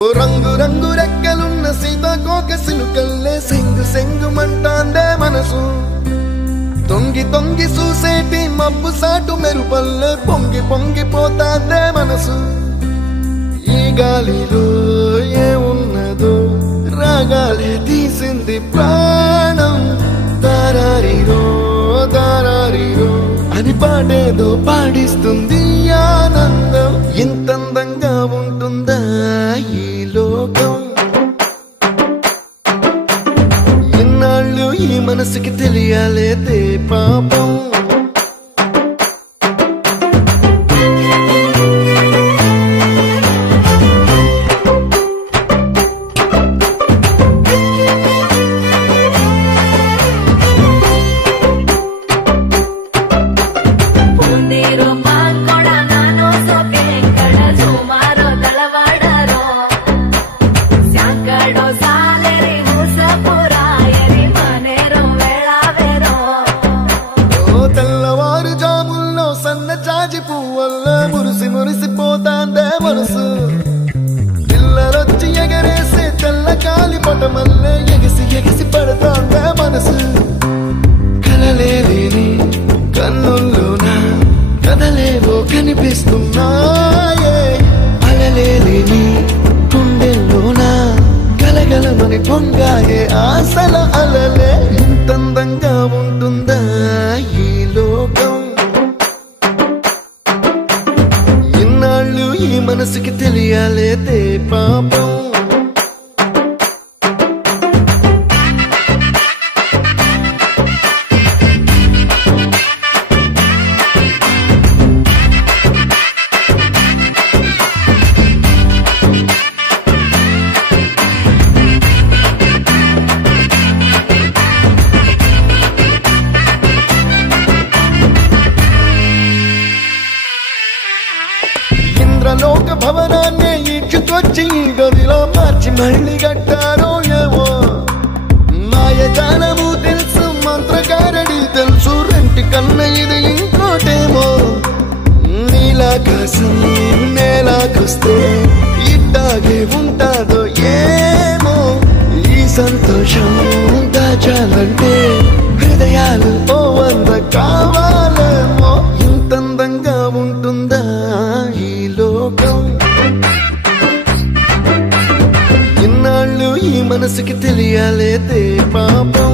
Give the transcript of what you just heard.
రంగు రంగు రెక్కలున్న సీతాకోక సిలుకల్లే సెంగు సెంగు మంటాందే మనసు తొంగి తొంగి చూసేటి మబ్బు సాటు మెరుపల్లే పొంగి పొంగిపోతాందే మనసు ఈ గాలిలో ఏమున్నదో రాగాలే తీసింది ప్రాణం దారారిరో దారారిరో అని పాడేదో పాడిస్తుంది ఆనందం ఇంతందంగా ఉంటుందా ఈ లోకం ఇన్నాళ్ళు ఈ మనసుకి తెలియాలేదే పాపం జాజి పువ్వల్ల మురిసి మురిసిపోతాందే మనసు పిల్లలొచ్చి ఎగరేసే తెల్ల కాలి పటమల్లే ఎగిసి ఎగిసి పడతాందే మనసు కలలేని కన్నుల్లోన కదలేవో కనిపిస్తున్నాయే అలలేని గుండెల్లోన గలగలమని పొంగాయే ఆశల అలలే ఇంతందంగా ఉంటుందా ఈ లోకం ఈ మనసుకి తెలియాలేదే పాపం లోక భవనాన్ని ఈడ్చుకొచ్చి గదిలో మార్చి మళ్ళీ కట్టారో ఏమో మాయజాలము తెలుసు మంత్రకారడి తెలుసు రెంటి కన్న ఇది ఇంకోటేమో నీలాకాశం నేలాకొస్తే ఇట్టాగే ఉంటాదో ఏమో ఈ సంతోషం దాచాలంటే హృదయాలు ఓ వంద కావాలేమో ఇంతందంగా ఉంటుందా ఇన్నాళ్ళు ఈ మనసుకి తెలియాలేదే పాపం